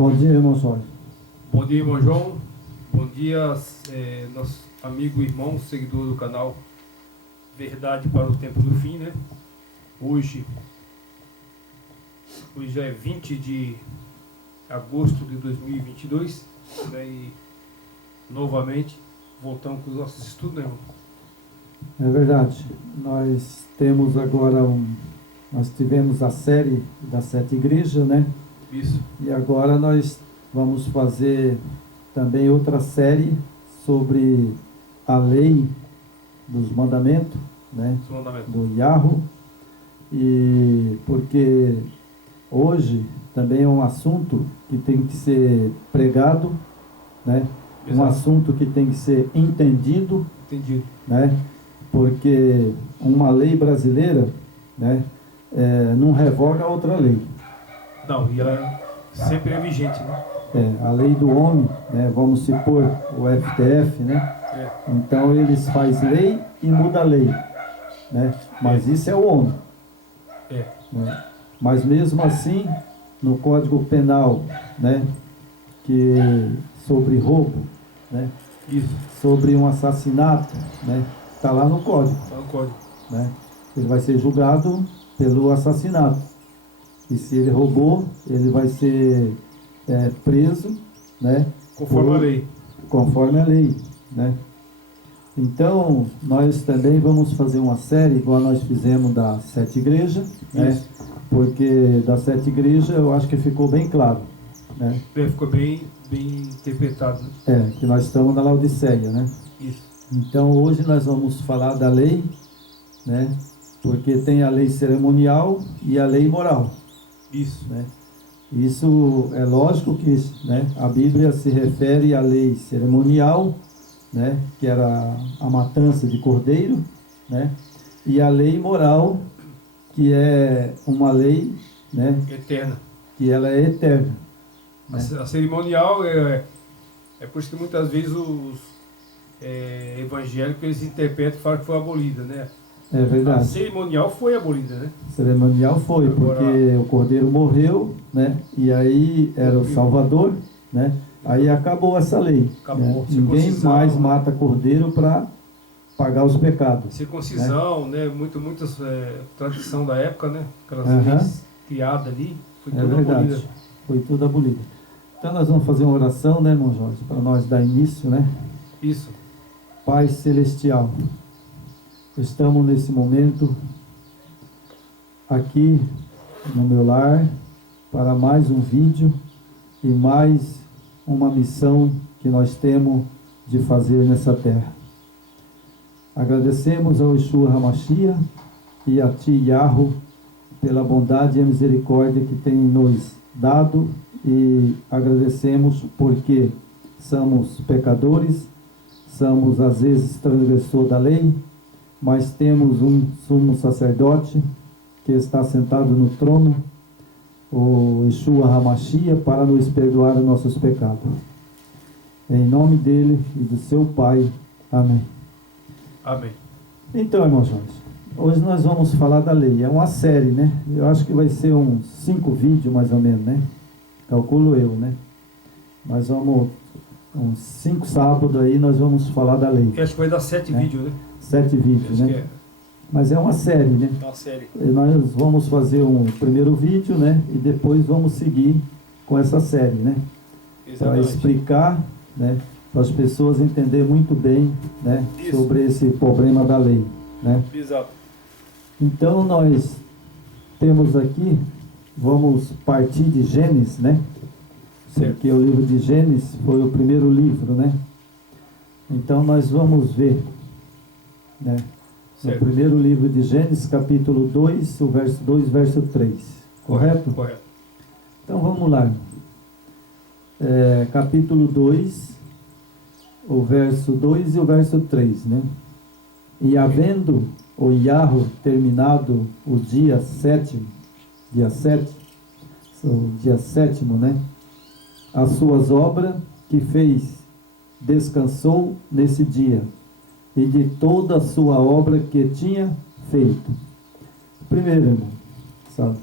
Bom dia, irmão Jorge. Bom dia, irmão João. Bom dia, nosso amigo e irmão, seguidor do canal Verdade para o Tempo do Fim, né? Hoje já é 20 de agosto de 2022, né? E novamente voltamos com os nossos estudos, né, irmão? É verdade. Nós temos agora nós tivemos a série das 7 igrejas, né? Isso. E agora nós vamos fazer também outra série sobre a lei dos mandamentos, né? Do Yahweh. E porque hoje também é um assunto que tem que ser pregado, né? Exato. Um assunto que tem que ser entendido, né? Porque uma lei brasileira, né, não revoga outra lei. Não, e ela sempre é vigente, né? A lei do homem, né, vamos supor o STF, né? Então eles fazem lei e muda a lei, né? Mas isso é o homem. Né? Mas mesmo assim, no Código Penal, né, que sobre roubo, né, sobre um assassinato, né, está lá no Código. Está no Código. Né? Ele vai ser julgado pelo assassinato. E se ele roubou, ele vai ser preso, né? Conforme a lei. Conforme a lei, né? Então, nós também vamos fazer uma série, igual nós fizemos das 7 igrejas, né? Porque das 7 igrejas eu acho que ficou bem claro, né? Ficou bem interpretado, né? Que nós estamos na Laodiceia, né? Isso. Então, hoje nós vamos falar da lei, né? Porque tem a lei cerimonial e a lei moral. Isso. Né? Isso é lógico que, né, a Bíblia se refere à lei cerimonial, né, que era a matança de cordeiro, né, e a lei moral, que é uma lei, né, eterna, que ela é eterna. Né? A cerimonial é por isso que muitas vezes os evangélicos eles interpretam e falam que foi abolida, né? É verdade. A cerimonial foi abolida, né? Cerimonial foi, agora, porque o cordeiro morreu, né? E aí era o Salvador, né? Aí acabou essa lei. Acabou. Né? Ninguém mais mata cordeiro para pagar os pecados. Circuncisão, né? Muitas tradição da época, né? Aquelas leis criadas ali, foi tudo abolida. Foi tudo abolido. Então nós vamos fazer uma oração, né, irmão Jorge, para nós dar início, né? Isso. Pai Celestial, estamos nesse momento aqui no meu lar para mais um vídeo e mais uma missão que nós temos de fazer nessa terra. Agradecemos ao Yeshua HaMashiach e a Ti, Yahweh, pela bondade e a misericórdia que tem nos dado, e agradecemos porque somos pecadores, somos às vezes transgressor da lei, mas temos um sumo sacerdote que está sentado no trono, o Yeshua HaMashiach, para nos perdoar os nossos pecados. Em nome dele e do seu Pai. Amém. Amém. Então, irmão Jorge, hoje nós vamos falar da lei. É uma série, né? Eu acho que vai ser uns 5 vídeos, mais ou menos, né? Calculo eu, né? Nós vamos, uns 5 sábados aí, nós vamos falar da lei. Eu acho que vai dar 7 vídeos, né? 7 vídeos, né? Mas é uma série, né? É uma série. E nós vamos fazer um primeiro vídeo, né? E depois vamos seguir com essa série, né? Para explicar, né? Para as pessoas entenderem muito bem, né? Sobre esse problema da lei, né? Exato. Então nós temos aqui, vamos partir de Gênesis, né? Porque o livro de Gênesis foi o primeiro livro, né? Então nós vamos ver, né? No primeiro livro de Gênesis, capítulo 2, o verso 2, verso 3. Correto? Correto. Então vamos lá. Capítulo 2, o verso 2 e o verso 3, né? E havendo o Yahweh terminado o dia sétimo, né? As suas obras que fez, descansou nesse dia, e de toda a sua obra que tinha feito. Primeiro, irmão, sabe?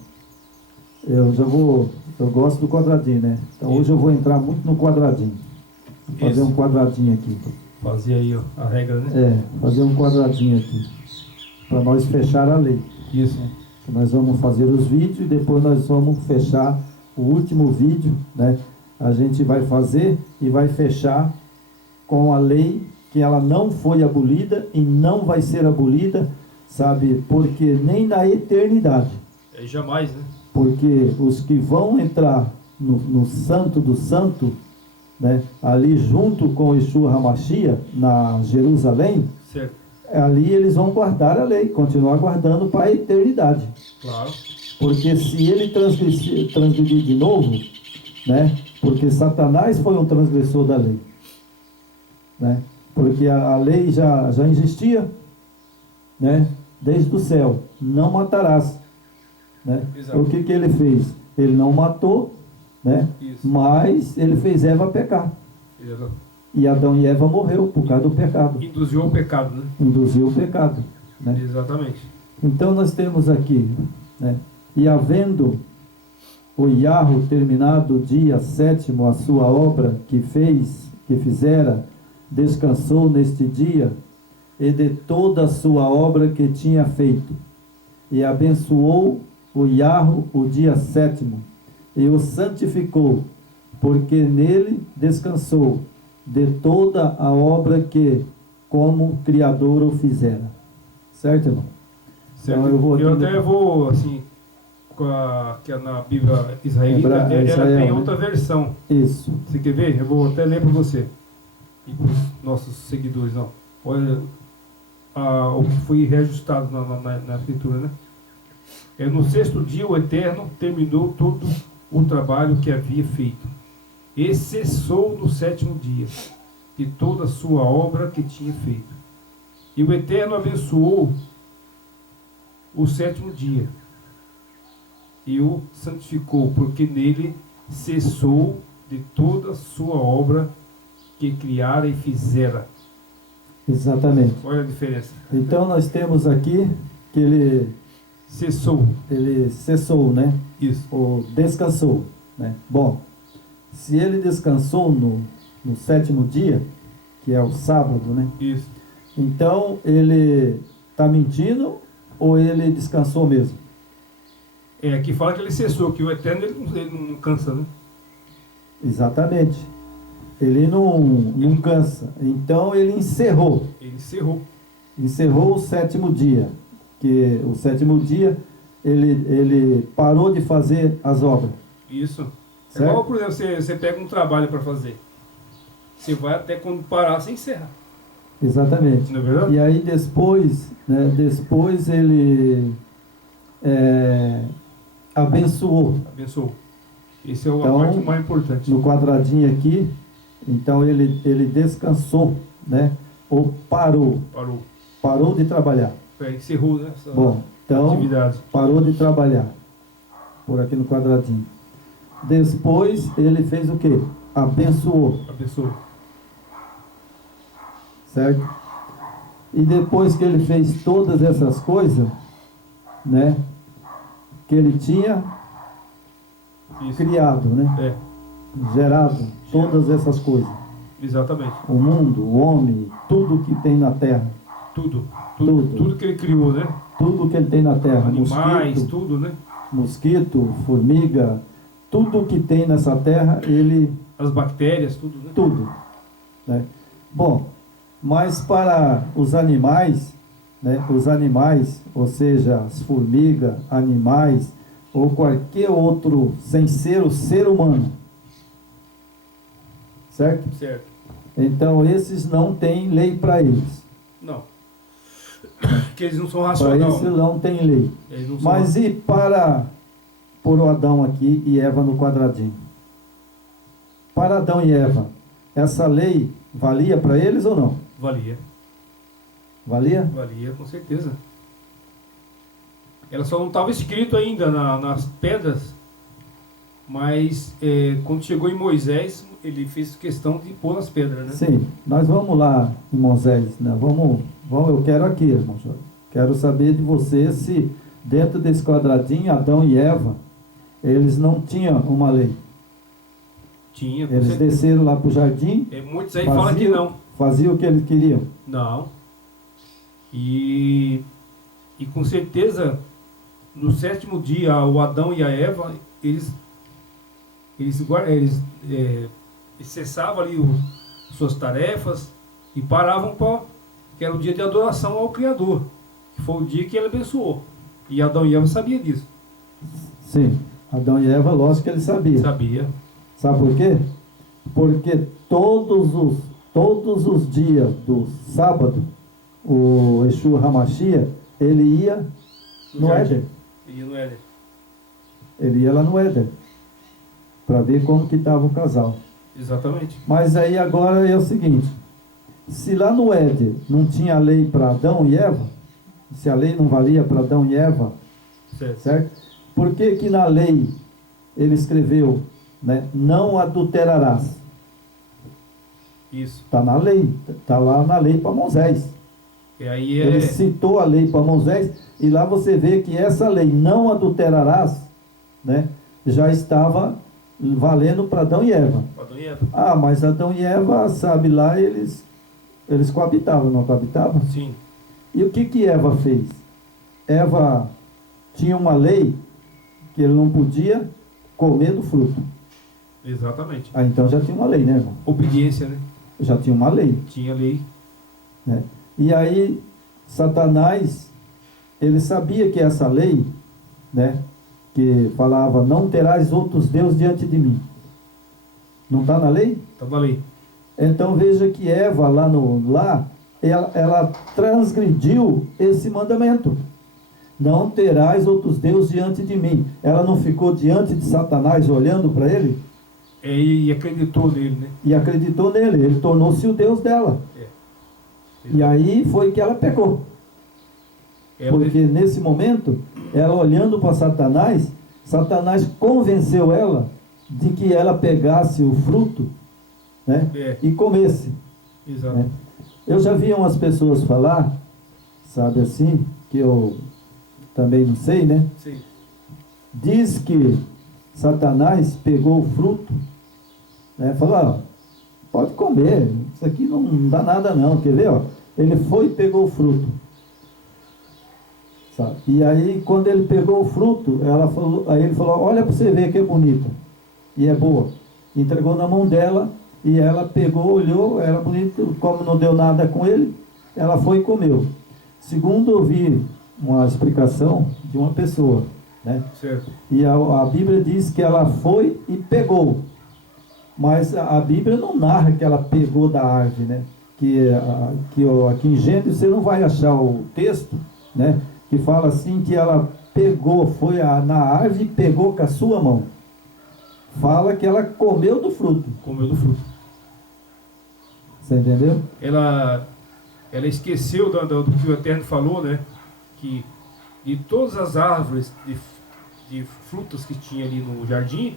Eu já vou Eu gosto do quadradinho, né? Então hoje eu vou entrar muito no quadradinho. Vou fazer um quadradinho aqui. Fazer aí ó, a regra, né? Fazer um quadradinho aqui. Para nós fechar a lei. Isso. Nós vamos fazer os vídeos e depois nós vamos fechar o último vídeo, né? A gente vai fazer e vai fechar com a lei que ela não foi abolida e não vai ser abolida, sabe? Porque nem na eternidade. Jamais, né? Porque os que vão entrar no Santo do Santo, né? Ali junto com Yeshua HaMashiach, na Jerusalém, certo. Ali eles vão guardar a lei, continuar guardando para a eternidade. Claro. Porque se ele transgredir de novo, né? Porque Satanás foi um transgressor da lei, né? Porque a lei já existia, né? Desde o céu, não matarás, né? O que ele fez? Ele não matou, né? Isso. Mas ele fez Eva pecar. Exato. E Adão e Eva morreu por causa do pecado. Induziu o pecado, né? Induziu o pecado, né? Exatamente. Então nós temos aqui, né? E havendo o Yahweh terminado o dia 7º a sua obra que fizera, descansou neste dia e de toda a sua obra que tinha feito. E abençoou o Yahweh o dia 7º e o santificou, porque nele descansou de toda a obra que como Criador o fizera. Certo, irmão? Certo. Então, eu até vou, assim, que é na Bíblia israelita, ela tem outra versão. Isso. Você quer ver? Eu vou até ler para você e para os nossos seguidores. Não. Olha o que foi reajustado na escritura, né? No 6º dia o Eterno terminou todo o trabalho que havia feito e cessou no 7º dia de toda a sua obra que tinha feito. E o Eterno abençoou o 7º dia e o santificou, porque nele cessou de toda a sua obra que criara e fizera. Exatamente. Olha a diferença. Então nós temos aqui que ele cessou. Ele cessou, né? Isso. Ou descansou, né? Bom, se ele descansou no 7º dia, que é o sábado, né? Isso. Então ele está mentindo ou ele descansou mesmo? Aqui fala que ele cessou, que o Eterno ele não cansa, né? Exatamente. Ele não cansa. Então ele encerrou. Ele encerrou. Encerrou o 7º dia. Que o 7º dia ele parou de fazer as obras. Isso. Certo? É igual, por exemplo, você pega um trabalho para fazer. Você vai até quando parar, você encerra. Exatamente. Não é verdade? E aí depois, né, depois ele abençoou. Abençoou. Esse é a Então, parte mais importante. No quadradinho aqui, então ele descansou, né? Ou parou. Parou de trabalhar. Encerrou, né? Bom, então atividade. Parou de trabalhar. Por aqui no quadradinho. Depois ele fez o quê? Abençoou. Abençoou. Certo? E depois que ele fez todas essas coisas, né? Que ele tinha criado, né? Gerado todas essas coisas. Exatamente. O mundo, o homem, tudo que tem na terra. Tudo que ele criou, né? Tudo que ele tem na terra. Animais, mosquito, tudo, né? Mosquito, formiga, tudo que tem nessa terra, ele... As bactérias, tudo, né? Tudo. Né? Bom, mas para os animais, né? Os animais, ou seja, as formigas, animais, ou qualquer outro, sem ser o ser humano. Certo? Certo. Então, esses não têm lei para eles. Não. Porque eles não são racionais. Para esses não tem lei. Mas e para pôr o Adão aqui e Eva no quadradinho? Para Adão e Eva, essa lei valia para eles ou não? Valia. Valia? Valia, com certeza. Ela só não estava escrito ainda nas pedras, mas quando chegou em Moisés, ele fez questão de pôr nas pedras, né? Sim, nós vamos lá em Moisés, né? Vamos, eu quero aqui, irmão. Quero saber de você se dentro desse quadradinho, Adão e Eva, eles não tinham uma lei. Tinha. Eles desceram lá para o jardim. Muitos aí falam que não. Faziam o que eles queriam. Não. E com certeza, no 7º dia, o Adão e a Eva, eles cessavam ali suas tarefas e paravam que era o dia de adoração ao Criador, que foi o dia que ele abençoou. E Adão e Eva sabiam disso. Sim, Adão e Eva, lógico que eles sabiam. Sabia. Sabe por quê? Porque todos os dias do sábado, o Yeshua HaMashiach, ele ia no Éden. Ia no Éden. Ele ia lá no Éden, para ver como que estava o casal. Exatamente. Mas aí agora é o seguinte, se lá no Éden não tinha lei para Adão e Eva, se a lei não valia para Adão e Eva, certo? Por que na lei ele escreveu, né, não adulterarás? Isso. Está na lei, está lá na lei para Moisés. E aí Ele citou a lei para Moisés, e lá você vê que essa lei, não adulterarás, né, já estava valendo para Adão e Eva. Adão e Eva. Ah, mas Adão e Eva, sabe lá, eles coabitavam, não coabitavam? Sim. E o que Eva fez? Eva tinha uma lei que ele não podia comer do fruto. Exatamente. Ah, então já tinha uma lei, né, irmão? Obediência, né? Já tinha uma lei. Tinha lei. Né? E aí, Satanás, ele sabia que essa lei, né, que falava, não terás outros deuses diante de mim. Não está na lei? Está na lei. Então veja que Eva, ela transgrediu esse mandamento. Não terás outros deuses diante de mim. Ela não ficou diante de Satanás olhando para ele? E acreditou nele, né? E acreditou nele. Ele tornou-se o Deus dela. E aí foi que ela pecou. Porque nesse momento, ela olhando para Satanás, Satanás convenceu ela de que ela pegasse o fruto, né, e comesse. Exato. Né? Eu já vi umas pessoas falar, sabe assim, que eu também não sei, né? Sim. Diz que Satanás pegou o fruto, né, falou, ó, pode comer, isso aqui não dá nada não, quer ver, ó? Ele foi e pegou o fruto. Sabe? E aí, quando ele pegou o fruto, aí ele falou, olha para você ver que é bonita e é boa. Entregou na mão dela e ela pegou, olhou, era bonito, como não deu nada com ele, ela foi e comeu. Segundo eu vi uma explicação de uma pessoa, né? Certo. E a Bíblia diz que ela foi e pegou, mas a Bíblia não narra que ela pegou da árvore, né? Que aqui em Gênesis você não vai achar o texto, né, que fala assim que ela pegou, foi na árvore e pegou com a sua mão. Fala que ela comeu do fruto. Comeu do fruto. Você entendeu? Ela esqueceu do que o Eterno falou, né? Que de todas as árvores de frutas que tinha ali no jardim,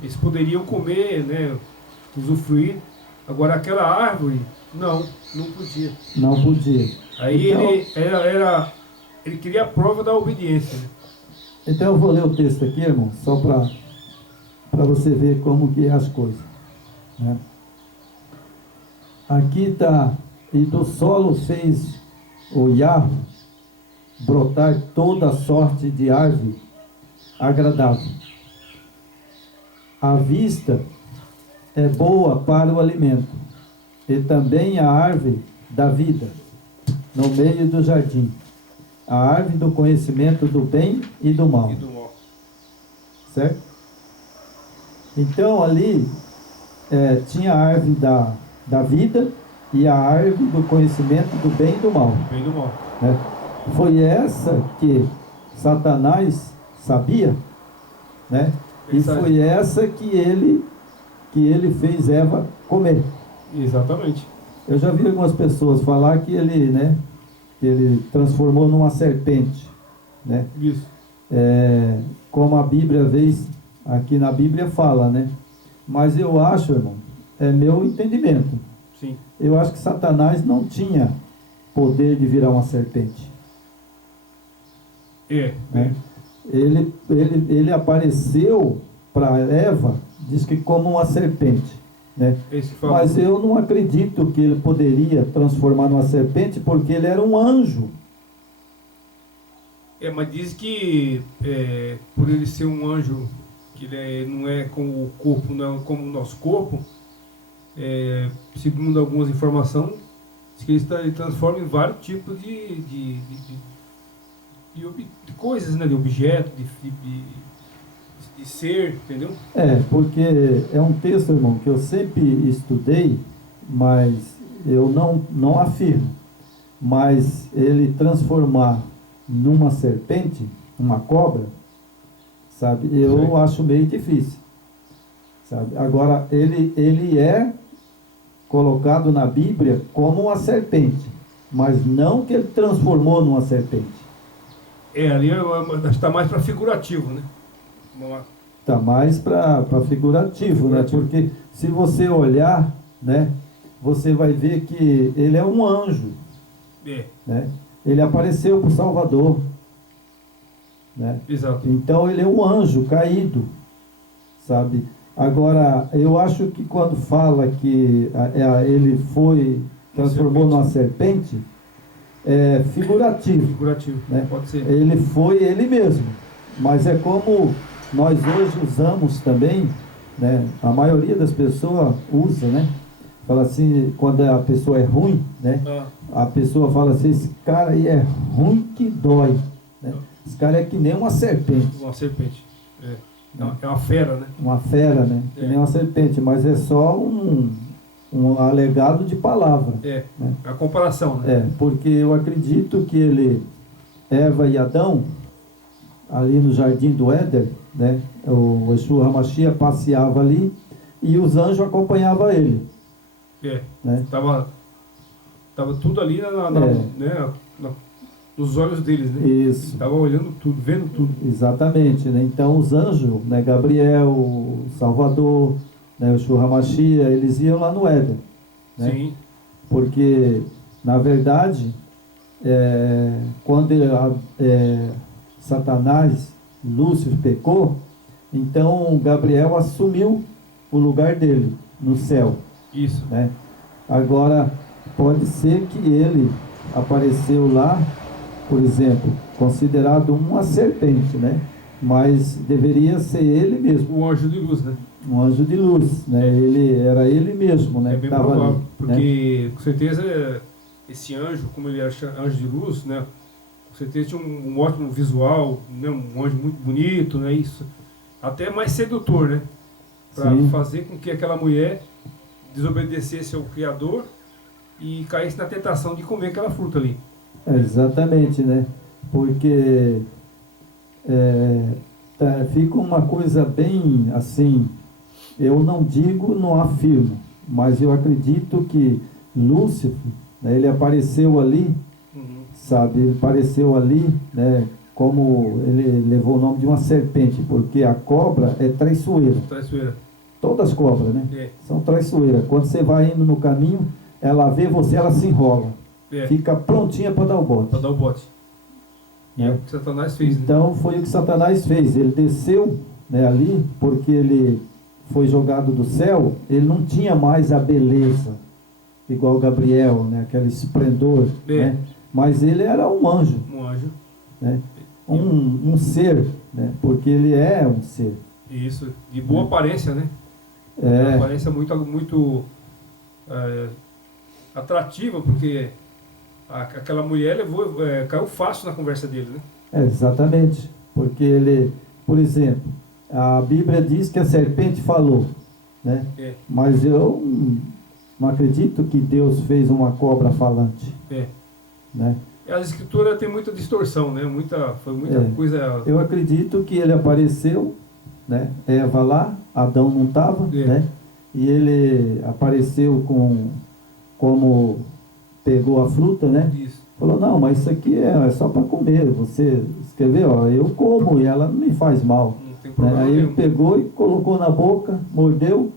eles poderiam comer, né? Usufruir. Agora aquela árvore, não podia. Não podia. Aí então, ele queria a prova da obediência. Né? Então eu vou ler o texto aqui, irmão, só para você ver como que é as coisas. Né? Aqui está, e do solo fez o Yahweh brotar toda sorte de árvore agradável. A vista é boa para o alimento, e também a árvore da vida, no meio do jardim, a árvore do conhecimento do bem e do mal. Certo? Então ali tinha a árvore da vida e a árvore do conhecimento do bem e do mal. Bem e do mal. Né? Foi essa que Satanás sabia, né? E foi essa que ele fez Eva comer. Exatamente. Eu já vi algumas pessoas falar que ele, né, que ele transformou numa serpente, né? Isso. Como a Bíblia aqui na Bíblia fala, né? Mas eu acho, irmão, é meu entendimento. Sim. Eu acho que Satanás não tinha poder de virar uma serpente. Né? ele apareceu para Eva, diz que como uma serpente, né? Mas eu não acredito que ele poderia transformar numa serpente, porque ele era um anjo. Mas diz que por ele ser um anjo, que ele não é como o corpo, não é como o nosso corpo, segundo algumas informações, diz que ele transforma em vários tipos de coisas, né? De objeto, de ser, entendeu? Porque é um texto, irmão, que eu sempre estudei, mas eu não afirmo. Mas ele transformar numa serpente, uma cobra, sabe? Eu acho meio difícil, sabe? Agora, ele é colocado na Bíblia como uma serpente, mas não que ele transformou numa serpente. Ali está mais para figurativo, né? Está mais para figurativo, né? Porque se você olhar, né, você vai ver que ele é um anjo, né? Ele apareceu para o Salvador, né? Exato. Então ele é um anjo caído, sabe? Agora, eu acho que quando fala que ele transformou numa serpente, é figurativo. Figurativo, né? Pode ser. Ele foi ele mesmo, mas é como nós hoje usamos também, né? A maioria das pessoas usa, né? Fala assim, quando a pessoa é ruim, né? A pessoa fala assim, esse cara aí é ruim que dói, né? Esse cara é que nem uma serpente. Uma serpente, é uma fera, né? Uma fera, né? Que nem uma serpente, mas é só um alegado de palavra. Né? A comparação, né? Porque eu acredito que Eva e Adão, ali no jardim do Éden, né? O Yeshua HaMashiach passeava ali e os anjos acompanhavam ele. Né? Tava tudo ali nos olhos deles, né? Isso. Estava olhando tudo, vendo tudo. Exatamente, né? Então os anjos, né? Gabriel, Salvador, né? O Yeshua HaMashiach, eles iam lá no Éden, né? Sim. Porque, na verdade, quando Satanás, Lúcifer pecou, então Gabriel assumiu o lugar dele no céu. Isso. Né? Agora, pode ser que ele apareceu lá, por exemplo, considerado uma serpente, né? Mas deveria ser ele mesmo. Um anjo de luz, né? Um anjo de luz, né? Era ele mesmo, né? É bem Tava provável, ali, porque com certeza esse anjo, como ele era anjo de luz, né? Com certeza tinha um ótimo visual, né? Um anjo muito bonito, né? Isso. Até mais sedutor, né? Para fazer com que aquela mulher desobedecesse ao Criador e caísse na tentação de comer aquela fruta ali. Exatamente, né? Porque fica uma coisa bem assim, eu não digo, não afirmo, mas eu acredito que Lúcifer, né, ele apareceu ali, sabe? Ele apareceu ali, né? Como ele levou o nome de uma serpente, porque a cobra é traiçoeira. Todas as cobras, né? São traiçoeiras. Quando você vai indo no caminho, ela vê você, ela se enrola. Fica prontinha para dar o bote. Para dar o bote. E é o que Satanás fez. Então, foi o que Satanás fez. Ele desceu, né, ali, porque ele foi jogado do céu, ele não tinha mais a beleza, igual Gabriel, né? Aquele esplendor, né? Mas ele era um anjo. Um anjo. Né? Um ser, né? Porque ele é um ser. Isso, de boa aparência, né? Uma aparência muito atrativa, porque aquela mulher caiu fácil na conversa dele, né? Exatamente, porque ele, por exemplo, a Bíblia diz que a serpente falou, né? Mas eu não acredito que Deus fez uma cobra falante. Né? A escritura tem muita distorção, né? Foi muita coisa. Eu acredito que ele apareceu, né? Eva lá, Adão não estava, né? E ele apareceu como pegou a fruta, né? Isso. Falou, não, mas isso aqui é só para comer. Você escreveu, ó, eu como e ela não me faz mal. Não tem problema Aí nenhum. ele pegou e colocou na boca, mordeu,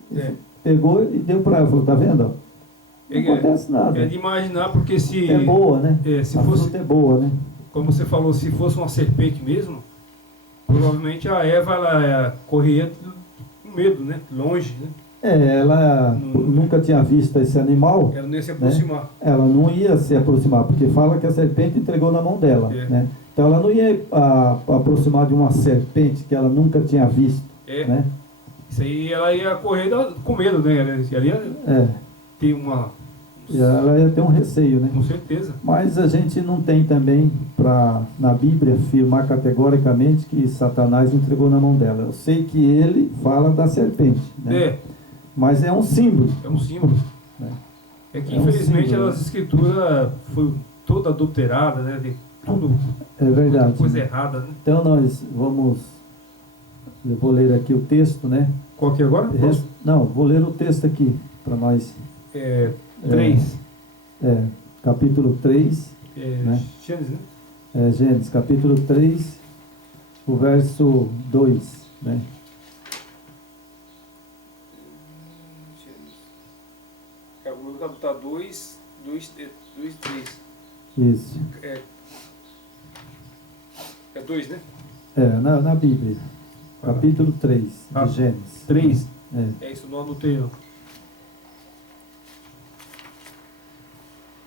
pegou e deu para ela. Falou, tá vendo? Não acontece nada. É de imaginar, porque se... É boa, né? Se a fosse, fruta é boa, né? como você falou, se fosse uma serpente mesmo, Provavelmente a Eva, ela corria com medo, né? Longe, né? Ela Não- nunca tinha visto esse animal, Ela não ia se aproximar. ela não ia se aproximar, porque fala que a serpente entregou na mão dela, É. né? Então ela não ia aproximar de uma serpente que ela nunca tinha visto, É. né? Isso aí ela ia correr com medo, né? Ela ia É, ter uma. e ela ia ter um receio, né? Com certeza. Mas a gente não tem também, na Bíblia, afirmar categoricamente que Satanás entregou na mão dela. Eu sei que ele fala da serpente, né? É, Mas é um símbolo, é um símbolo. né? É que É um infelizmente símbolo. as escrituras foi toda adulterada, né? Tem tudo É verdade. coisa errada, né? Então eu vou ler aqui o texto, né? Qual que é agora? Não, vou ler o texto aqui para nós. 3. Capítulo 3, né? Gênesis, né? Gênesis, capítulo 3, o verso 2, né? O meu tá 2, 3. Isso. É 2, né? Na Bíblia. Capítulo 3 Ah. de Gênesis. 3. É. É isso, não anotei não.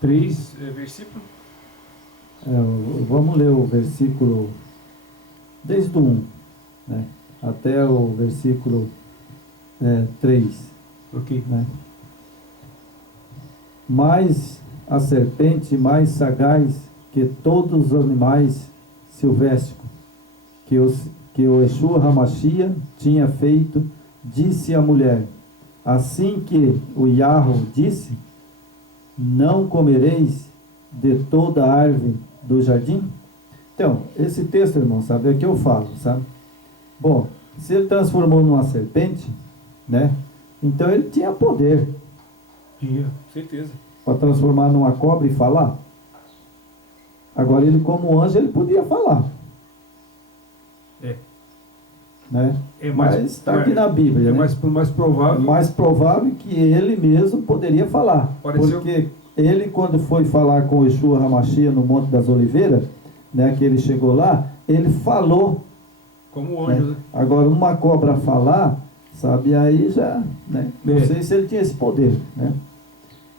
3, versículo? Vamos ler o versículo desde o 1, né? Até o versículo 3. Ok. Né? Mas a serpente mais sagaz que todos os animais silvestres que o Yeshua Hamashia tinha feito, disse à mulher, assim que o Yahweh disse, não comereis de toda a árvore do jardim? Então, esse texto, irmão, sabe, é que eu falo, sabe? Bom, se ele transformou numa serpente, né? Então ele tinha poder Tinha, certeza. para transformar numa cobra e falar. Agora ele, como anjo, ele podia falar, É. né? mais, Mas está aqui na Bíblia, é né? mais provável. Mais provável que ele mesmo poderia falar. Pareceu- Porque ele, quando foi falar com Yeshua Hamashia no Monte das Oliveiras, né, que ele chegou lá, ele falou. Como anjo, né? Agora, uma cobra falar, sabe, aí já, né? Não É. sei se ele tinha esse poder, né?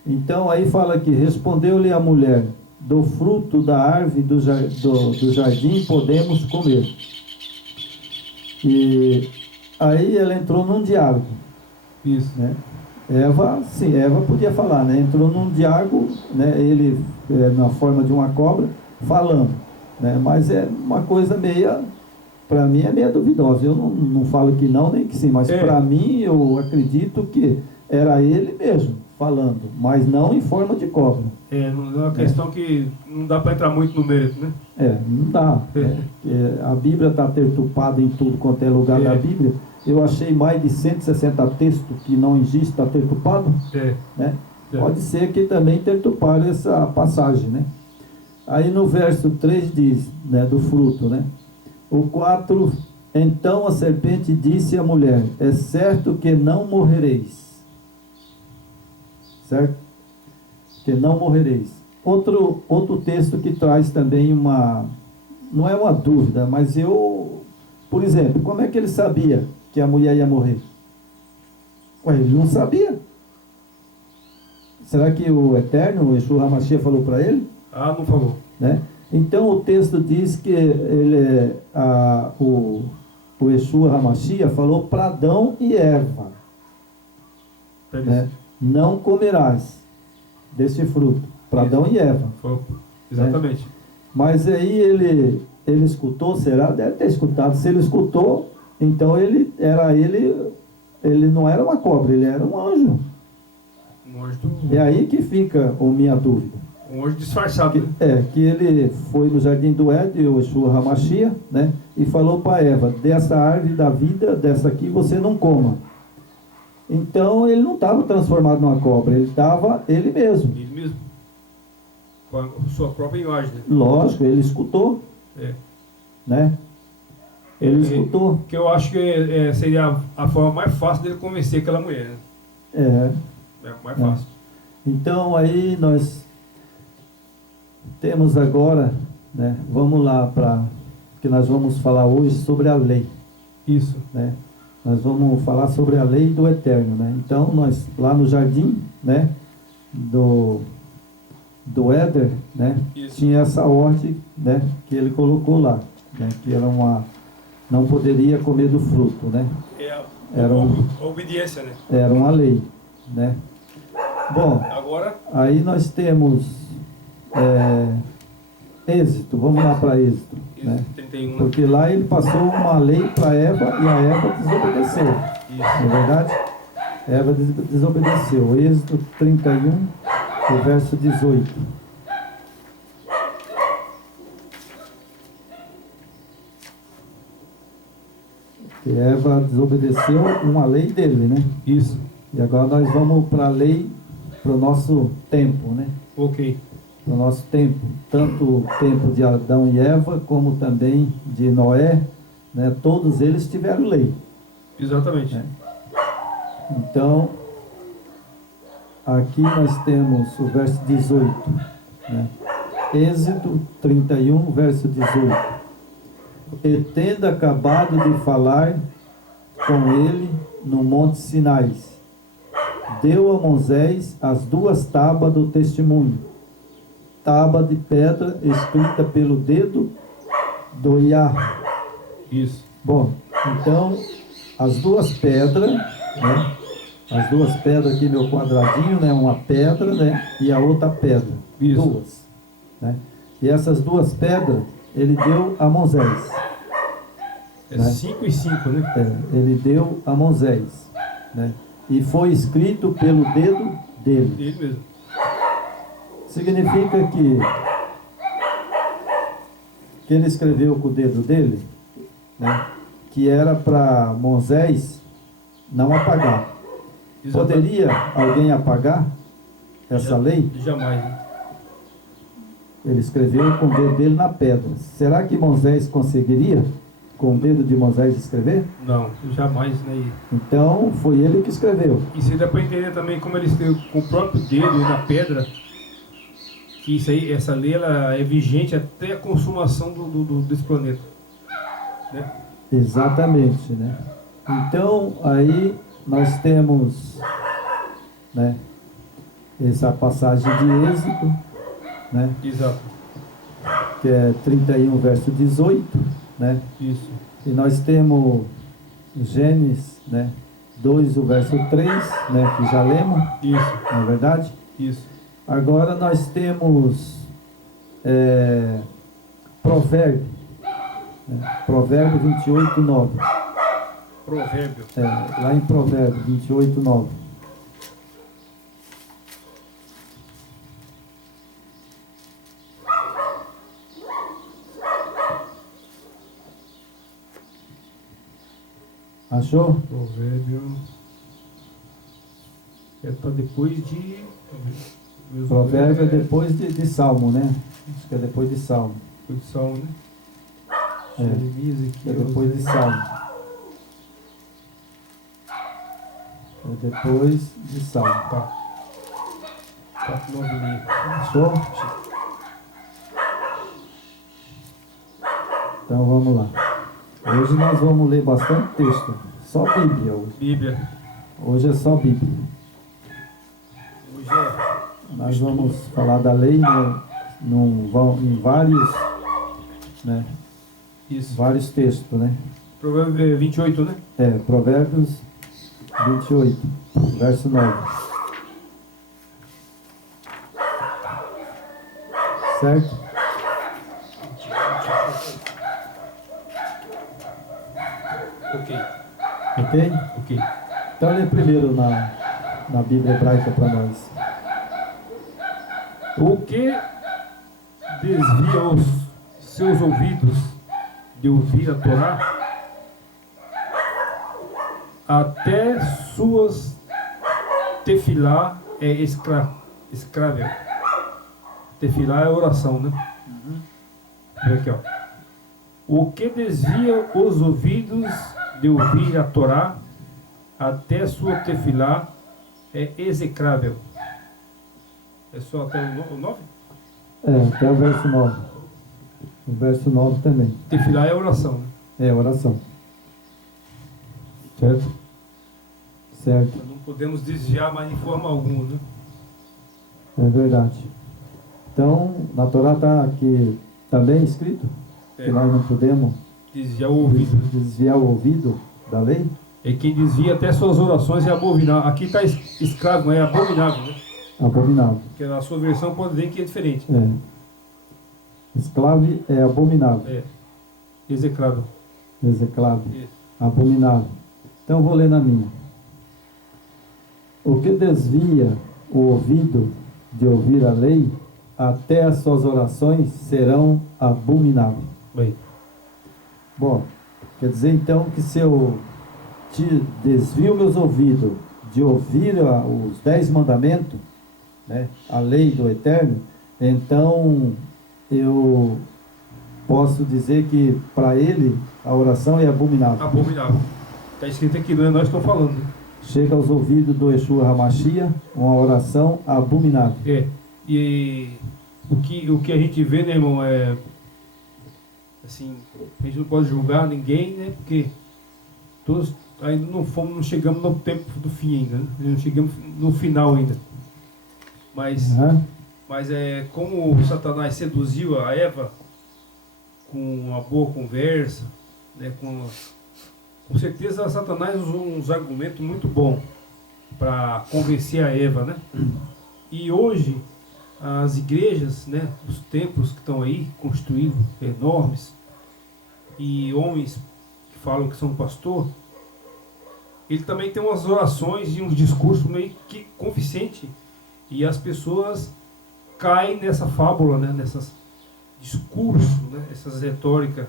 Então, aí fala aqui, respondeu-lhe a mulher, do fruto da árvore do jardim podemos comer. E aí ela entrou num diálogo, Isso. né? Eva podia falar, né? Entrou num diálogo, né? Ele, na forma de uma cobra, falando, né? Mas é uma coisa meia, para mim é meio duvidosa. Eu não falo que não, nem que sim, mas para mim eu acredito que era ele mesmo falando, mas não em forma de cobra. É uma questão que não dá para entrar muito no mérito, né? Não dá. A Bíblia está perturpada em tudo quanto é lugar da Bíblia. Eu achei mais de 160 textos que não existe, está perturbado, né? Pode ser que também perturbaram essa passagem, né? Aí no verso 3 diz, né, do fruto, né? O 4, então a serpente disse à mulher, é certo que não morrereis. Certo? Que não morrereis. Outro texto que traz também não é uma dúvida, mas por exemplo, como é que ele sabia que a mulher ia morrer? Ele não sabia. Será que o Eterno, o Yeshua Hamashia, falou para ele? Não falou. Né? Então o texto diz que o Yeshua Hamashia falou para Adão e Eva, né? Não comerás desse fruto, para Adão e Eva. Exatamente. Né? Mas aí ele escutou, será? Deve ter escutado. Se ele escutou, então ele não era uma cobra, ele era um anjo. Um anjo É aí que fica a minha dúvida. Um anjo disfarçado, Que ele foi no jardim do Éden, o Yeshua Hamashia, né? E falou para Eva, dessa árvore da vida, dessa aqui você não coma. Então ele não estava transformado numa cobra, ele estava ele mesmo. Ele mesmo. Com a sua própria imagem, né? Lógico, ele escutou. Né? Ele escutou. Que eu acho que seria a forma mais fácil dele convencer aquela mulher, né? É mais fácil. Então aí nós temos agora, né? Vamos lá para que nós vamos falar hoje sobre a lei, Isso. né? Nós vamos falar sobre a lei do eterno, né? Então, nós lá no jardim, né, do Éder, né, Isso. tinha essa ordem, né, que ele colocou lá, né, que era não poderia comer do fruto, né? Era a obediência, né? Era uma lei, né? Bom, Agora, aí nós temos Êxito, vamos lá para Êxito, né? 31, né? Porque lá ele passou uma lei para Eva e a Eva desobedeceu, não é verdade? Eva desobedeceu. Êxodo 31, o verso 18. Que Eva desobedeceu uma lei dele, né? Isso. E agora nós vamos para a lei, para o nosso tempo, né? Ok. No nosso tempo, tanto o tempo de Adão e Eva, como também de Noé, né? Todos eles tiveram lei. Exatamente. Né? Então, aqui nós temos o verso 18, né? Êxodo 31, verso 18. E tendo acabado de falar com ele no monte Sinai, deu a Moisés as 2 tábuas do testemunho, tábua de pedra escrita pelo dedo do Iá. Isso. Bom, então, as 2 pedras, né? As 2 pedras aqui, meu quadradinho, né? Uma pedra, né? E a outra pedra. Isso. 2. Né? E essas 2 pedras, ele deu a Moisés. É Né? 5 e 5, né? Ele deu a Moisés. Né? E foi escrito pelo dedo dele. Ele mesmo. Significa que ele escreveu com o dedo dele, né, que era para Moisés não apagar. Exatamente. Poderia alguém apagar essa lei? Jamais, né? Ele escreveu com o dedo dele na pedra. Será que Moisés conseguiria, com o dedo de Moisés, escrever? Não, jamais, né? Então, foi ele que escreveu. E se dá para entender também como ele escreveu com o próprio dedo e na pedra, que isso aí, essa lei, ela é vigente até a consumação desse planeta. Né? Exatamente, né? Então, aí nós temos, né, essa passagem de Êxodo, né, Exato. que é 31, verso 18, né? Isso. E nós temos Gênesis, né, 2, o verso 3, né, que já lemos, Isso. não é verdade? Isso. Agora nós temos Provérbio, né, Provérbio 28, 9. Provérbio. Lá em Provérbio 28, 9. Achou? Provérbio. Está depois de. Provérbio é depois de Salmo, né? Acho que é depois de Salmo. Depois de Salmo, né? É, é depois de Salmo. É depois de Salmo. Tá. 496. Achou? Então vamos lá. Hoje nós vamos ler bastante texto. Só Bíblia hoje. Bíblia. Hoje é só Bíblia. Hoje é. Nós vamos falar da lei, né, em vários, né, Isso. vários textos, né? Provérbio 28, né? Provérbios 28, verso 9. Certo? Ok. Ok? Ok. Então lê primeiro na Bíblia hebraica para nós. O que desvia os seus ouvidos de ouvir a Torá, até suas tefilá é escrável. Tefilá é oração, né? Olha aqui, ó. O que desvia os ouvidos de ouvir a Torá, até sua tefilá é execrável. É só até o 9? Até o verso 9. O verso 9 também. Tefilá é oração, né? É oração. Certo? Certo. Nós não podemos desviar mais de forma alguma, né? É verdade. Então, na Torá está aqui também escrito que nós não podemos Desviar o ouvido, né? desviar o ouvido da lei. É quem desvia até suas orações é abominável. Aqui está escravo, mas é abominável, né? Abominável. Porque na sua versão pode ver que é diferente. É. Esclave é abominável. É. Execrado. Execrado. Isso. Abominável. Então, eu vou ler na minha. O que desvia o ouvido de ouvir a lei, até as suas orações serão abomináveis. Bem. Bom, quer dizer então que se eu desvio meus ouvidos de ouvir os 10 mandamentos, né, a lei do Eterno, então eu posso dizer que para ele a oração é abominável. Abominável. Está escrito aqui, não é nós que estamos falando, né? Chega aos ouvidos do Yeshua HaMashiach uma oração abominável. É. E o que a gente vê, né, irmão, é assim, a gente não pode julgar ninguém, né? Porque todos ainda não chegamos no tempo do fim ainda, né? Não chegamos no final ainda. Mas é como o Satanás seduziu a Eva com uma boa conversa, né? Com certeza Satanás usou uns argumentos muito bons para convencer a Eva, né? E hoje as igrejas, né, os templos que estão aí construídos, enormes, e homens que falam que são pastor, ele também tem umas orações e uns discursos meio que convincentes, e as pessoas caem nessa fábula, né, nessas discursos, né, essas retóricas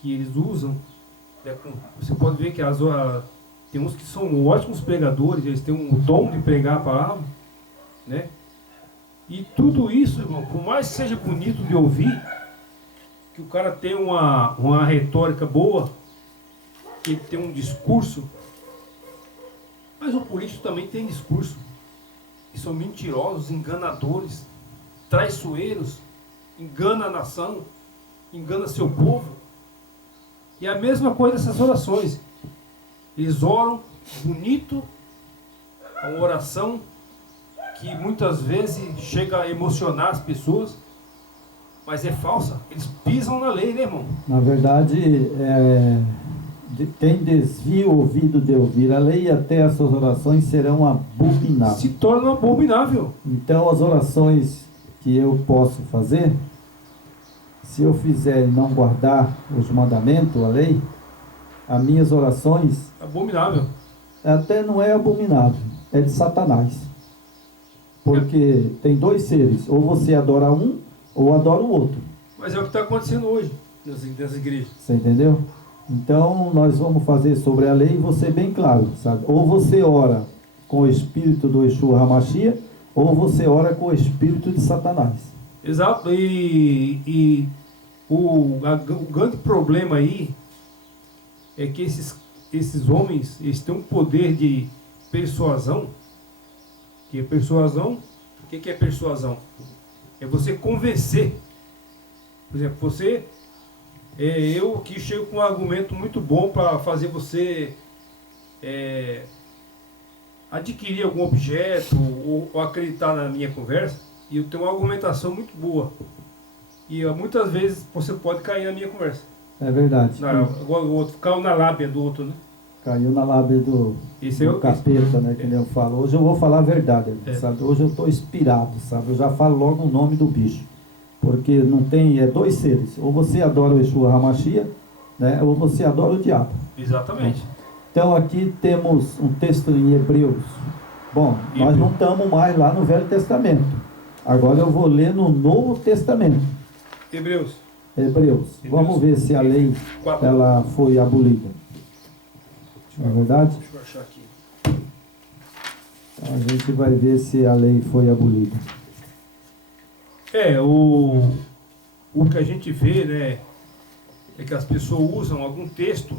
que eles usam. Você pode ver que tem uns que são ótimos pregadores, eles têm um dom de pregar a palavra, né? E tudo isso, irmão, por mais que seja bonito de ouvir, que o cara tem uma retórica boa, que ele tem um discurso, mas o político também tem discurso. E são mentirosos, enganadores, traiçoeiros, engana a nação, engana seu povo. E a mesma coisa essas orações. Eles oram bonito, uma oração que muitas vezes chega a emocionar as pessoas, mas é falsa. Eles pisam na lei, né, irmão? Na verdade, quem desvia o ouvido de ouvir a lei, até as suas orações serão abomináveis. Se torna abominável. Então, as orações que eu posso fazer, se eu fizer e não guardar os mandamentos, a lei, as minhas orações... Abominável. Até não é abominável, é de Satanás. Porque tem dois seres, ou você adora um, ou adora o outro. Mas é o que está acontecendo hoje nas igrejas. Você entendeu? Então, nós vamos fazer sobre a lei, você bem claro, sabe? Ou você ora com o espírito do Yeshua HaMashiach, ou você ora com o espírito de Satanás. Exato. E o grande problema aí é que esses homens, eles têm um poder de persuasão. Que é persuasão? O que é persuasão? É você convencer. Por exemplo, eu que chego com um argumento muito bom para fazer você adquirir algum objeto ou acreditar na minha conversa, e eu tenho uma argumentação muito boa. E muitas vezes você pode cair na minha conversa. É verdade. Igual o outro, caiu na lábia do outro, né? Caiu na lábia do capeta, né? Que nem eu falo. Hoje eu vou falar a verdade, sabe? Hoje eu estou inspirado, sabe? Eu já falo logo o nome do bicho. Porque não tem, dois seres. Ou você adora o Yeshua HaMashiach, né? Ou você adora o diabo. Exatamente. Então aqui temos um texto em Hebreus. Bom, nós não estamos mais lá no Velho Testamento. Agora eu vou ler no Novo Testamento. Hebreus. Vamos ver se a lei ela foi abolida. Não é verdade? Deixa eu achar aqui. Então a gente vai ver se a lei foi abolida. O que a gente vê, né, é que as pessoas usam algum texto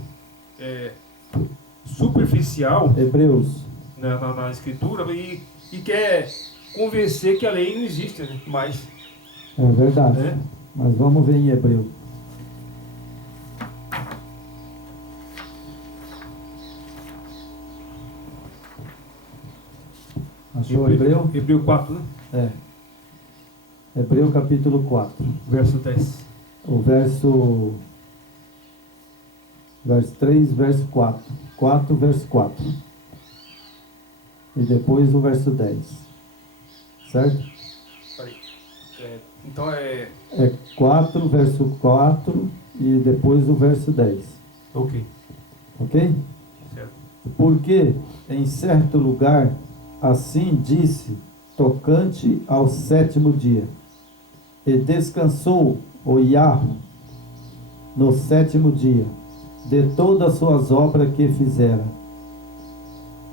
superficial Hebreus na escritura e quer convencer que a lei não existe, né, mais. É verdade. Né? Mas vamos ver em Hebreu. Achou Hebreu? Hebreu 4, né? Hebreu capítulo 4. Verso 10. O verso 3, verso 4. 4, verso 4. E depois o verso 10. Certo? Peraí. Então é... É 4, verso 4 e depois o verso 10. Ok. Ok? Certo. Porque em certo lugar assim disse, tocante ao sétimo dia, e descansou o Iahve no sétimo dia, de todas as suas obras que fizera.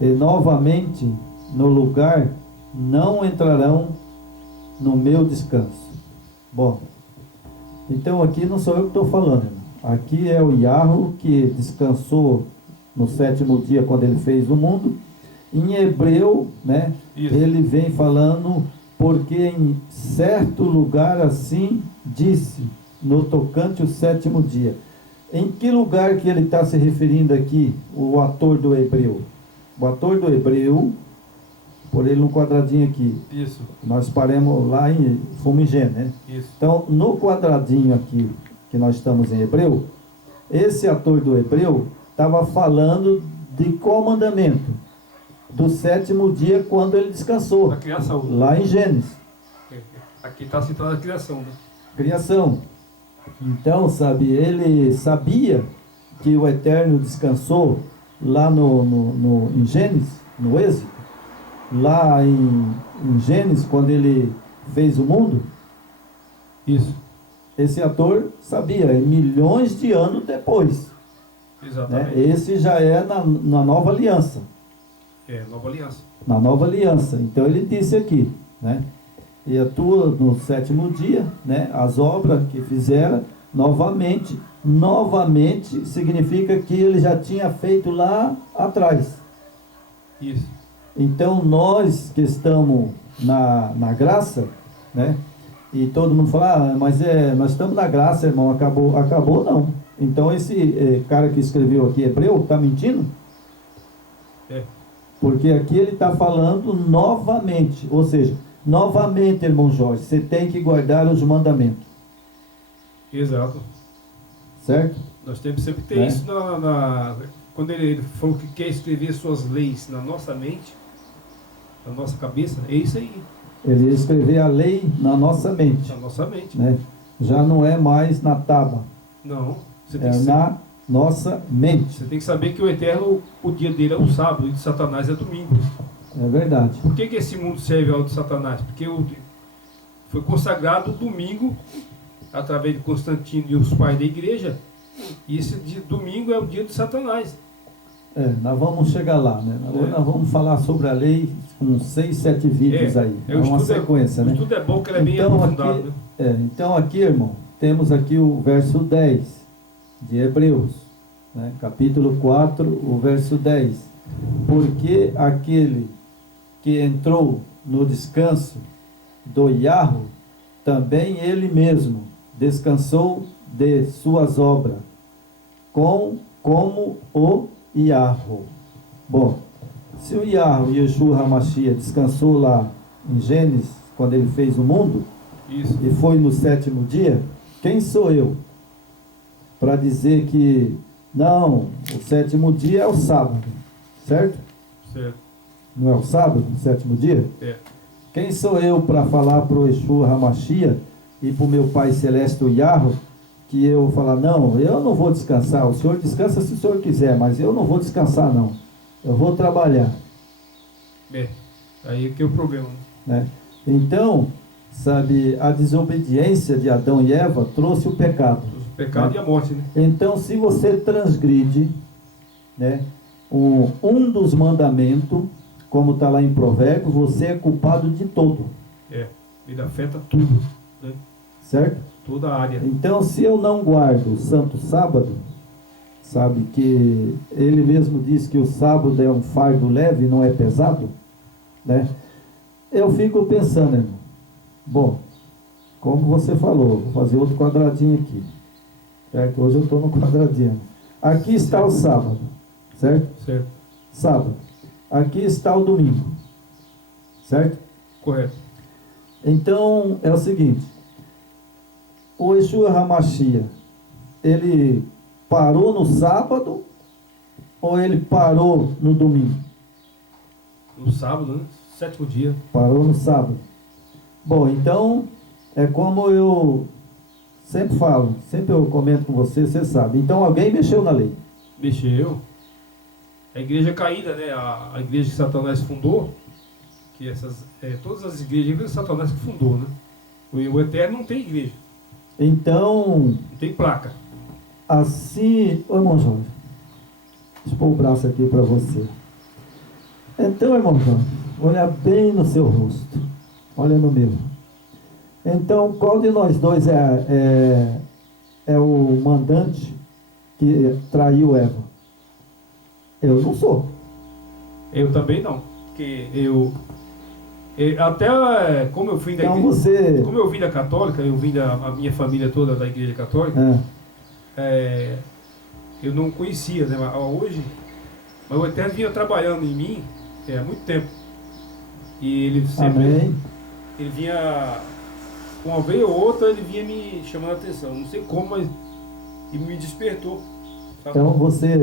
E novamente no lugar não entrarão no meu descanso. Bom, então aqui não sou eu que estou falando, irmão. Aqui é o Iahve que descansou no sétimo dia quando ele fez o mundo. Em Hebreu, né, ele vem falando, porque em certo lugar assim disse, no tocante o sétimo dia. Em que lugar que ele está se referindo aqui, o ator do Hebreu? O ator do Hebreu, por ele no quadradinho aqui. Isso. Nós paramos lá em Fumigê, né? Isso. Então, no quadradinho aqui, que nós estamos em Hebreu, esse ator do Hebreu estava falando de qual mandamento? Do sétimo dia, quando ele descansou. Da criação. Lá em Gênesis. Aqui está citando a criação, né? Criação. Então, sabe, ele sabia que o Eterno descansou lá em Gênesis, no Êxodo. Lá em Gênesis, quando ele fez o mundo. Isso. Esse ator sabia, milhões de anos depois. Exatamente. Né? Esse já é na nova aliança. Nova aliança. Na nova aliança. Então ele disse aqui, né? E atua no sétimo dia, né? As obras que fizeram novamente significa que ele já tinha feito lá atrás. Isso. Então nós que estamos na graça, né? E todo mundo fala, mas nós estamos na graça, irmão, acabou não. Então esse cara que escreveu aqui Hebreu está mentindo? Porque aqui ele está falando novamente, ou seja, novamente, irmão Jorge, você tem que guardar os mandamentos. Exato. Certo? Nós temos sempre que ter isso quando ele falou que quer escrever suas leis na nossa mente, na nossa cabeça, é isso aí. Ele ia escrever a lei na nossa mente. Na nossa mente. Né? Já não é mais na tábua. Não. Você tem na nossa mente. Você tem que saber que o Eterno, o dia dele é o sábado e de Satanás é domingo. É verdade. Por que esse mundo serve ao de Satanás? Porque foi consagrado o domingo através de Constantino e os pais da igreja. E esse dia, domingo é o dia de Satanás. Nós vamos chegar lá, né? Nós vamos falar sobre a lei com 6, 7 vídeos aí. É uma sequência, né? O estudo é bom, que ele é bem aprofundado. Aqui, então aqui, irmão, temos aqui o verso 10 de Hebreus, né? Capítulo 4, o verso 10. Porque aquele que entrou no descanso do Iahve, também ele mesmo descansou de suas obras, como o Iahve. Bom, se o Iahve, Yeshua HaMashiach, descansou lá em Gênesis, quando ele fez o mundo, isso, e foi no sétimo dia, quem sou eu para dizer que não, o sétimo dia é o sábado, certo? Certo. Não é o sábado, o sétimo dia? Quem sou eu para falar para o Yeshua HaMashiach e para o meu Pai Celeste, o Iahve, que eu falar, não, eu não vou descansar, o senhor descansa se o senhor quiser, mas eu não vou descansar não, eu vou trabalhar. Aí que é o problema. Né? Então, sabe, a desobediência de Adão e Eva trouxe o pecado. O pecado, né? E a morte, né? Então, se você transgride, né, um dos mandamentos, como está lá em Provérbios, você é culpado de todo. Ele afeta tudo, né? Certo? Toda a área. Então, se eu não guardo o santo sábado, sabe que ele mesmo diz que o sábado é um fardo leve, não é pesado, né? Eu fico pensando, irmão, bom, como você falou, vou fazer outro quadradinho aqui. Certo? Hoje eu estou no quadradinho. Aqui está o sábado, certo? Certo. Sábado. Aqui está o domingo, certo? Correto. Então, é o seguinte, o Yeshua HaMashiach, ele parou no sábado ou ele parou no domingo? No sábado, né? 7º dia. Parou no sábado. Bom, então, é como eu sempre falo, sempre eu comento com você, você sabe. Então, alguém mexeu na lei. Mexeu. A igreja caída, né? A igreja que Satanás fundou, que todas as igrejas Satanás que fundou, né? O Eterno não tem igreja. Então, Não tem placa. assim... Ô, irmão Jorge, deixa eu pôr o braço aqui para você. Então, irmão Jorge, olha bem no seu rosto. Olha no meu. Então, qual de nós dois é o mandante que traiu Eva? Eu não sou. Eu também não. Porque até como eu vim da Então igreja, você... como eu vim da católica, eu vim a minha família toda da igreja católica, eu não conhecia, né? Mas o Eterno vinha trabalhando em mim há muito tempo. E ele sempre... Amém. Ele vinha... Uma vez ou outra ele vinha me chamando a atenção. Não sei como, mas ele me despertou. Sabe? Então você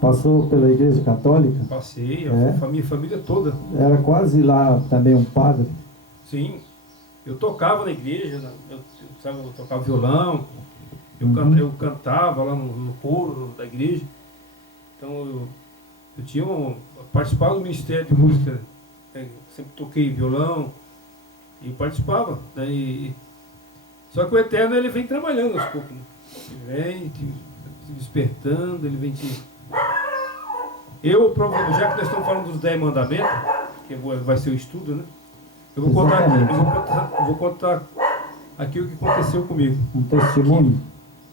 passou pela igreja católica? Passei, É. a minha família toda. Era quase lá também um padre? Sim. Eu tocava na igreja, eu tocava violão, eu cantava lá no coro da igreja. Então eu tinha participava do ministério de música, sempre toquei violão e participava. Né? Só que o Eterno ele vem trabalhando aos poucos. Né? Ele vem te despertando, ele vem te... já que nós estamos falando dos 10 mandamentos, que vai ser o estudo, né? Eu vou contar aqui o que aconteceu comigo. Um testemunho?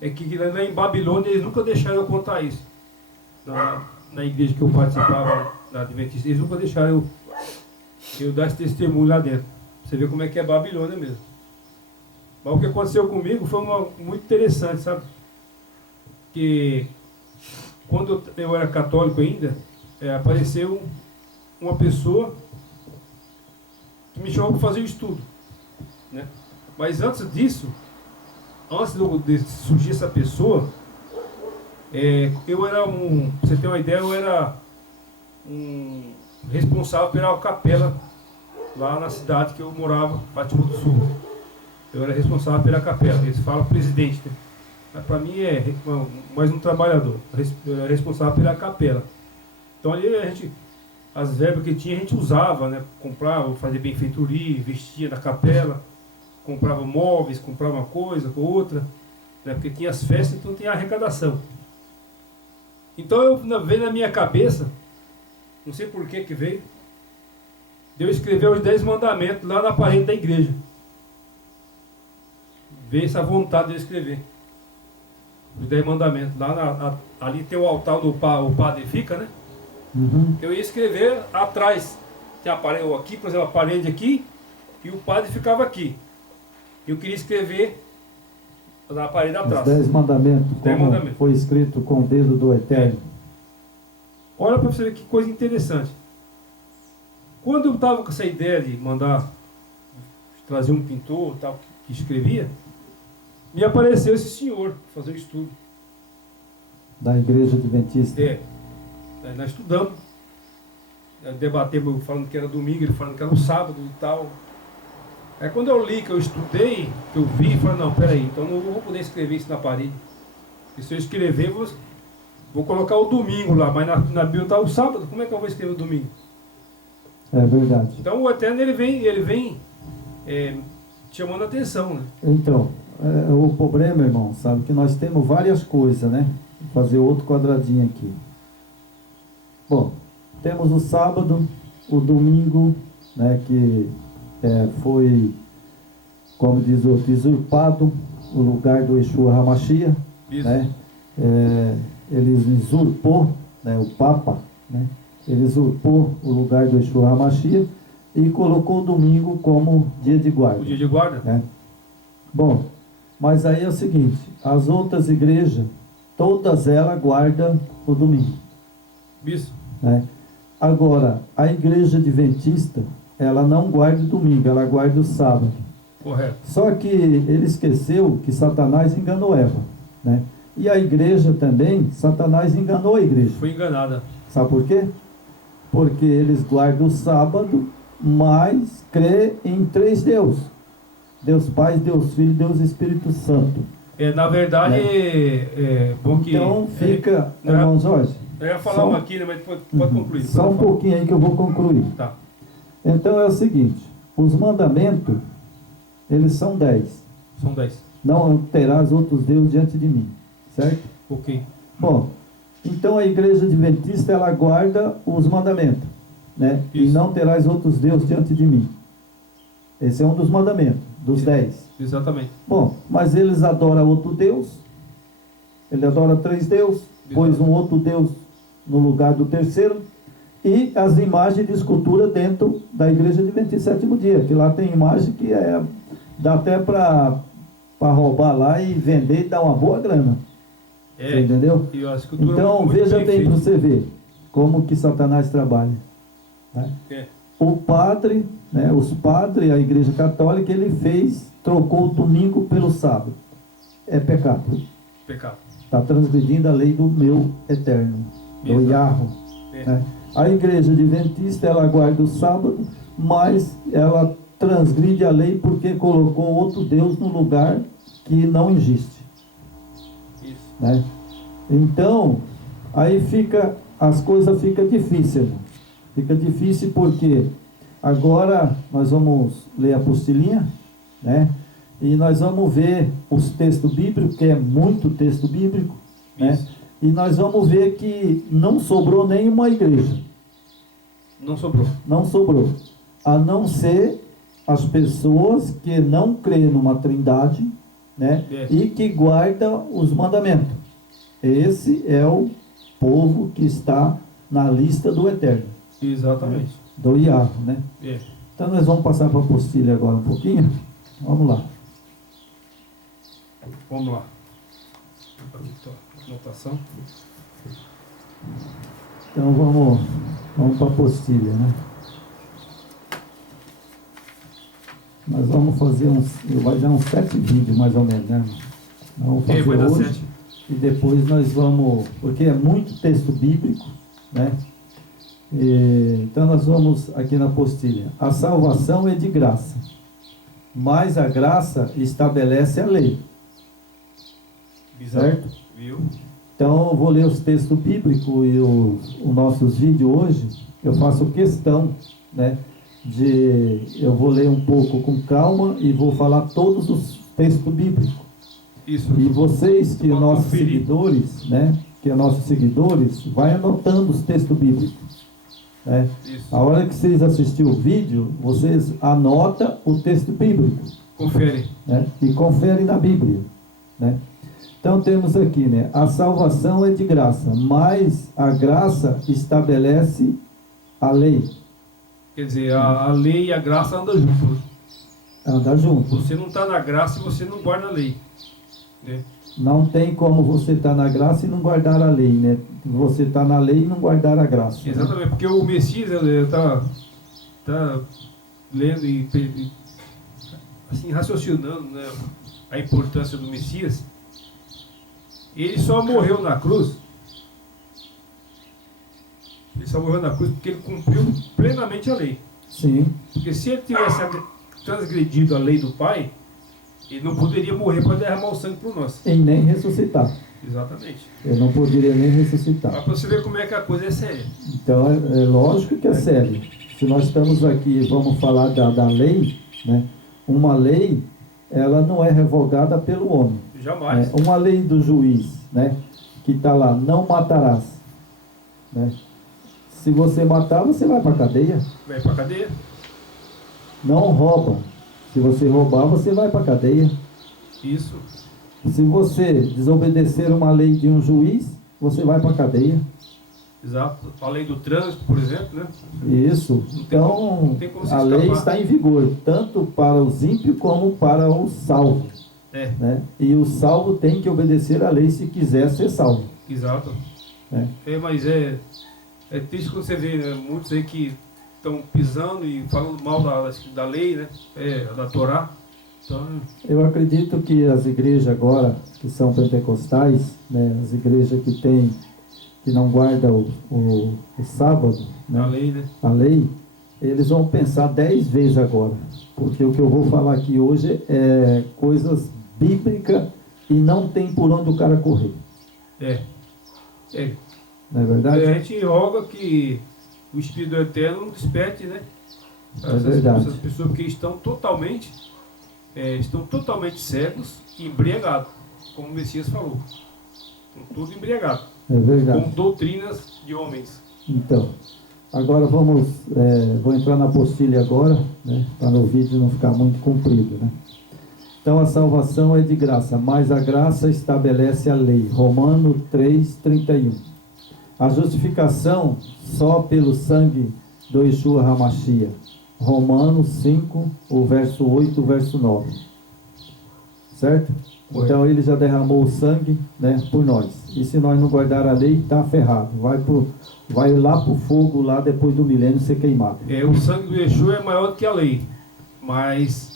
É que lá em Babilônia eles nunca deixaram eu contar isso. Na igreja que eu participava, da Adventista, eles nunca deixaram eu dar esse testemunho lá dentro. Você vê como é que é Babilônia mesmo. Mas o que aconteceu comigo foi muito interessante, sabe? Que quando eu era católico ainda, apareceu uma pessoa que me chamou para fazer o estudo, né? Mas antes disso, antes de surgir essa pessoa, eu era pra você ter uma ideia, eu era um responsável pela capela lá na cidade que eu morava, Fátima do Sul. Eu era responsável pela capela, eles falam presidente, né? Mas para mim é mais um trabalhador, eu era responsável pela capela. Então ali as verbas que tinha a gente usava, né? Comprava, fazia benfeitoria, vestia na capela, comprava móveis, comprava uma coisa com outra, né? Porque tinha as festas, então tinha a arrecadação. Então veio na minha cabeça, não sei por que veio, de eu escrever os 10 mandamentos lá na parede da igreja. Veio essa vontade de eu escrever os 10 mandamentos. Ali tem o altar do o padre fica, né? Uhum. Eu ia escrever atrás. Tem a parede aqui, por exemplo, a parede aqui, e o padre ficava aqui. Eu queria escrever na parede atrás. Os 10 mandamentos, Dez como mandamentos. foi escrito com o dedo do Eterno. Olha para você ver que coisa interessante. Quando eu estava com essa ideia de mandar trazer um pintor tal, que escrevia, me apareceu esse senhor para fazer o estudo. Da igreja adventista. Aí nós estudamos, debatemos falando que era domingo, ele falando que era um sábado e tal. Aí quando eu li, que eu estudei, que eu vi, falei, não, peraí, então não vou poder escrever isso na parede. E se eu escrever, vou colocar o domingo lá, mas na Bíblia está o sábado, como é que eu vou escrever o domingo? É verdade. Então o Eterno ele vem chamando a atenção, né? Então, o problema, irmão, sabe, que nós temos várias coisas, né? Vou fazer outro quadradinho aqui. Bom, temos o sábado, o domingo, né, que foi, como diz o outro, usurpado o lugar do Yeshua HaMashiach, né? Ele usurpou, né, o Papa, né? Ele usurpou o lugar do Yeshua HaMashiach e colocou o domingo como dia de guarda. O dia de guarda? Né? Bom, mas aí é o seguinte, as outras igrejas, todas elas guardam o domingo. Isso. Né? Agora, a igreja adventista, ela não guarda o domingo, ela guarda o sábado. Correto. Só que ele esqueceu que Satanás enganou Eva, né? E a igreja também, Satanás enganou a igreja. Foi enganada. Sabe por quê? Porque eles guardam o sábado, mas crê em 3 deuses. Deus Pai, Deus Filho, Deus Espírito Santo. Na verdade, bom que... Então fica, irmão Jorge. Eu ia falar aqui, né, mas pode concluir. Só um pouquinho aí que eu vou concluir. Tá. Então é o seguinte, os mandamentos, eles são 10. São 10. Não terás outros deuses diante de mim, certo? Ok. Bom, então a igreja adventista, ela guarda os mandamentos, né? E Isso. não terás outros deuses diante de mim. Esse é um dos mandamentos, dos 10. Exatamente. Bom, mas eles adoram outro Deus, ele adora 3 deuses, pôs um outro Deus no lugar do terceiro, e as imagens de escultura dentro da igreja adventista sétimo dia, que lá tem imagem que dá até para roubar lá e vender e dar uma boa grana. Você entendeu? E a escultura Então veja bem para você ver como que Satanás trabalha. Né? O padre, né, os padres, a igreja católica, trocou o domingo pelo sábado. É pecado. Pecado. Está transgredindo a lei do meu eterno, do Yahweh. Né? A igreja adventista, ela guarda o sábado, mas ela transgride a lei porque colocou outro Deus no lugar que não existe. Isso. Né? Então, aí as coisas ficam difíceis, irmão. Fica difícil porque agora nós vamos ler a apostilinha, né? E nós vamos ver os textos bíblicos, que é muito texto bíblico, né? E nós vamos ver que não sobrou nenhuma igreja. Não sobrou. Não sobrou. A não ser as pessoas que não creem numa trindade, né? E que guardam os mandamentos. Esse é o povo que está na lista do Eterno. Exatamente. Do Yahweh, né? Então nós vamos passar para a apostila agora um pouquinho. Vamos lá. Vamos lá. Anotação. Então vamos para a apostila, né? Nós vamos fazer vai dar uns 7 vídeos mais ou menos, né? Nós vamos fazer vai dar hoje, 7. e depois nós vamos, porque é muito texto bíblico, né? Então nós vamos aqui na apostila. A salvação é de graça, mas a graça estabelece a lei. Certo? Viu? Então eu vou ler os textos bíblicos e os nossos vídeos hoje. Eu faço questão, né? Eu vou ler um pouco com calma e vou falar todos os textos bíblicos. Isso. E vocês, que nossos conferir. seguidores, né? Que nossos seguidores, vai anotando os textos bíblicos. Né? A hora que vocês assistirem o vídeo, vocês anotam o texto bíblico. Confere. Né? E conferem na Bíblia. Né? Então temos aqui, né? A salvação é de graça, mas a graça estabelece a lei. Quer dizer, a lei e a graça andam juntos. Anda junto. Você não está na graça e você não guarda a lei. Né? Não tem como você estar na graça e não guardar a lei, né? Você está na lei e não guardar a graça. Exatamente, né? porque o Messias tá lendo e assim, raciocinando, né, a importância do Messias. Ele só morreu na cruz. Ele só morreu na cruz porque ele cumpriu plenamente a lei. Sim. Porque se ele tivesse transgredido a lei do Pai, ele não poderia morrer para derramar o sangue por nós. E nem ressuscitar. Exatamente. Ele não poderia nem ressuscitar. Para você ver como é que a coisa é séria. Então é lógico que é sério. Se nós estamos aqui e vamos falar da lei, né? Uma lei, ela não é revogada pelo homem. Jamais. Uma lei do juiz, né? Que está lá, não matarás. Né? Se você matar, você vai para a cadeia. Vai para a cadeia. Não rouba. Se você roubar, você vai para a cadeia. Isso. Se você desobedecer uma lei de um juiz, você vai para a cadeia. Exato. A lei do trânsito, por exemplo, né? Isso. Então, não tem como se a lei escapar. está em vigor, tanto para os ímpios como para o salvo. É, Né? E o salvo tem que obedecer à lei se quiser ser salvo. exato. Mas é triste quando você vê, né, muitos aí que estão pisando e falando mal da lei, né? Da Torá. Então, Eu acredito que as igrejas agora, que são pentecostais, né, as igrejas que não guardam o sábado, né, a lei, né? a lei, eles vão pensar 10 vezes agora. Porque o que eu vou falar aqui hoje é coisas bíblicas e não tem por onde o cara correr. É. Não é verdade? A gente roga que o Espírito Eterno desperte, né? É verdade. Essas pessoas que estão totalmente cegos e embriagados, como o Messias falou. Estão tudo embriagados, É verdade. com doutrinas de homens. Então, agora vou entrar na apostila agora, né, para no vídeo não ficar muito comprido, né? Então, a salvação é de graça, mas a graça estabelece a lei. Romanos 3:31. A justificação só pelo sangue do Yeshua HaMashiach. Romanos 5, o verso 8, o verso 9. Certo? Então ele já derramou o sangue, né, por nós. E se nós não guardar a lei, está ferrado. Vai lá para o fogo, lá depois do milênio, ser queimado. O sangue do Yeshua é maior do que a lei, mas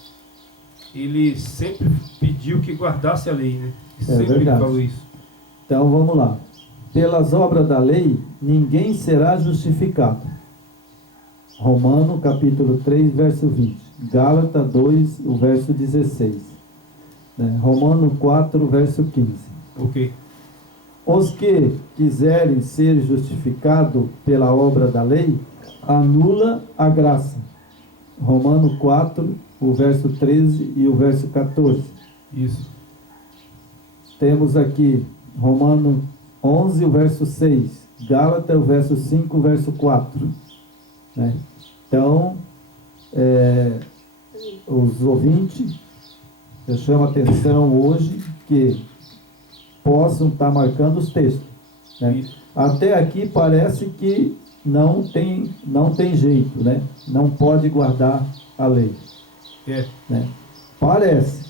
ele sempre pediu que guardasse a lei, né? Sempre verdade. falou isso. Então vamos lá. Pelas obras da lei, ninguém será justificado. Romanos capítulo 3, verso 20. Gálatas 2, o verso 16. Romanos 4, verso 15. Ok. Os que quiserem ser justificados pela obra da lei, anula a graça. Romanos 4, o verso 13 e o verso 14. Isso. Temos aqui Romanos 11, o verso 6. Gálatas, o verso 5, o verso 4. Né? Então, os ouvintes, eu chamo a atenção hoje que possam estar marcando os textos. Né? Até aqui parece que não tem jeito, né? Não pode guardar a lei. Né? Parece.